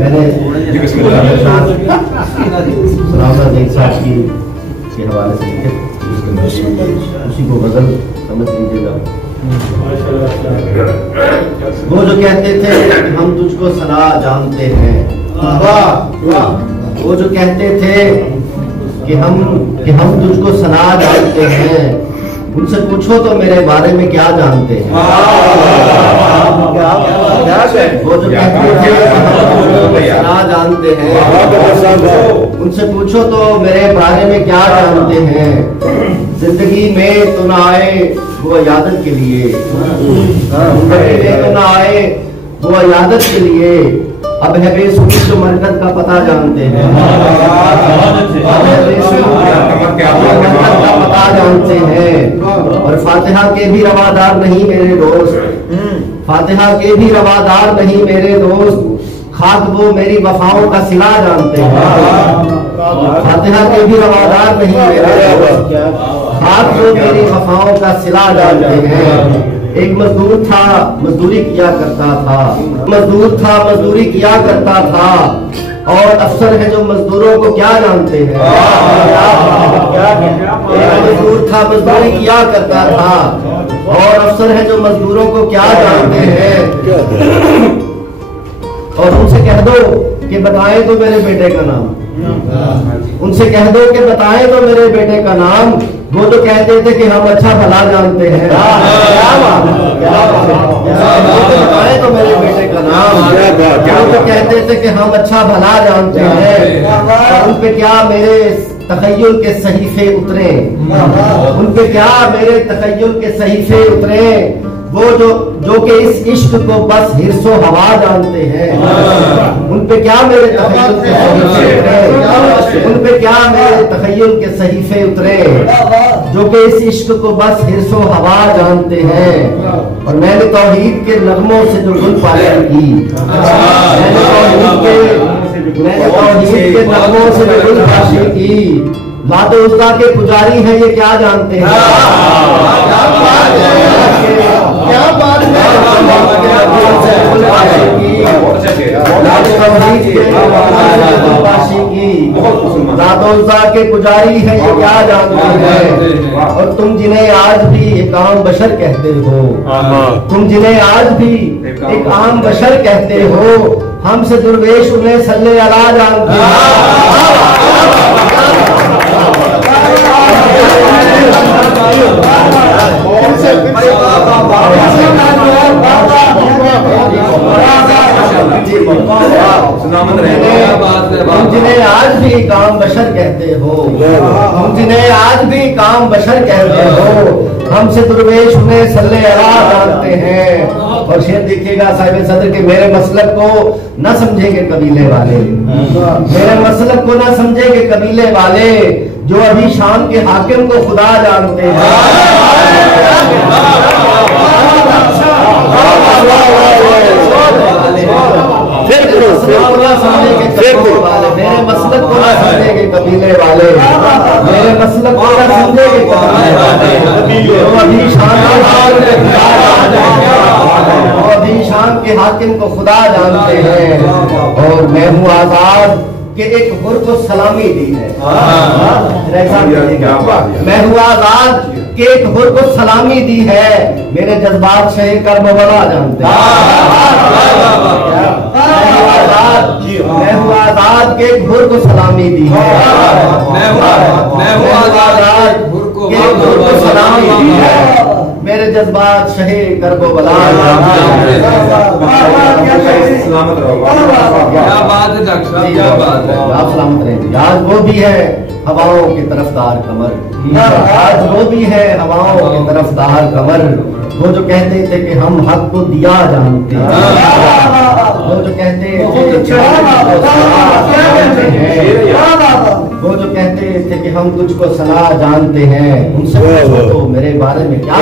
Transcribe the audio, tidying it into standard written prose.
मैंने सलाम साहब के हवाले से लिखे, उसी को गजल समझ लीजिएगा। वो जो कहते थे हम तुझको सना जानते हैं, वो जो कहते थे कि हम तुझको सना जानते हैं, उनसे पूछो तो मेरे बारे में क्या जानते हैं। वो जो कहते थे सना जानते हैं, उनसे पूछो तो मेरे बारे में क्या जानते हैं। जिंदगी में तो ना आए वो इयादत के लिए, जिंदगी में तो ना आए वो इयादत के लिए, अब है बेसुरी जो मरकत का पता जानते हैं। पता जानते हैं। और फातिहा के भी रवादार नहीं मेरे दोस्त, फातिहा के भी रवादार नहीं मेरे दोस्त, खाक वो मेरी वफाओं का सिला जानते हैं। फातिहा के भी रवादार नहीं मेरे दोस्त, खाक वो मेरी वफाओं का सिला जानते हैं। एक मजदूर था मजदूरी किया करता था, मजदूर था मजदूरी किया करता था, और अफसर है जो मजदूरों को क्या जानते हैं। एक मजदूर था मजदूरी किया करता था, और अफसर है जो मजदूरों को क्या जानते हैं। और उनसे कह दो कि बताएं तो मेरे बेटे का नाम, उनसे कह दो कि बताएं तो मेरे बेटे का नाम। वो जो कहते थे कि हम अच्छा भला जानते हैं, बताएं तो मेरे बेटे का नाम। वो जो कहते थे कि हम अच्छा भला जानते हैं, उन पे क्या मेरे तखय्युल के सहीफे उतरे, उन पे क्या मेरे तखय्युल के सहीफे उतरे। वो जो कि इस इश्क को बस हिर्सो हवा जानते हैं, उन पे क्या मेरे तखय्युल के सहीफे उतरे, उन पे क्या मेरे तखय्युल के सहीफे उतरे, जो कि इस इश्क को बस हिर्सो हवा जानते हैं। और मैंने तौहीद के नगमों से जो गुल पालन की, मैंने तौहीद के नगमों से जो गुल पालन की, लातो उस्ता के पुजारी हैं ये क्या जानते हैं। क्या बात है, के पुजारी है ये क्या जानते हैं। और तुम जिन्हें आज भी एक आम बशर कहते हो, तुम जिन्हें आज भी एक आम बशर कहते हो, हमसे दुर्वेश उन्हें सल्ले अला जानते हैं। तुम जिन्हें आज भी काम बशर कहते हो, तुम जिन्हें आज भी काम बशर कहते हो, हमसे दुर्वेश उन्हें सल्ले अला जानते हैं। और शेर देखिएगा साहिब सदर के, मेरे मसलक को न समझेंगे कबीले वाले, मेरे मसलक को न समझेंगे कबीले वाले, जो अभी शाम के हाकिम को खुदा जानते हैं। मेरे मसलक को ना समझेंगे कबीले वाले, मेरे मसलक को ना समझेंगे कबीले वाले, अभी शाम के हाकिम को खुदा जानते हैं। और मैं हूँ आजाद के एक हुर को सलामी दी है, मैं हूँ आजाद के एक हुर को सलामी दी है, मेरे जज्बात से कर्बला जानते हैं। मैं हूँ आजाद के एक हुर को सलामी दी है, मैं हूँ आजाद के एक हुर को सलामी दी है, मेरे जज्बात शहे कर्बला। सलामत रहो, क्या बात है डॉक्टर साहब, क्या बात है, आप सलामत रहें। आज वो भी है हवाओं के तरफदार कमर, आज वो भी है हवाओं के तरफदार कमर, वो जो कहते थे कि हम हक को दिया जानते हैं, वो जो कहते थे वो जो कहते थे कि हम तुझको सना जानते हैं, उनसे तो मेरे बारे में क्या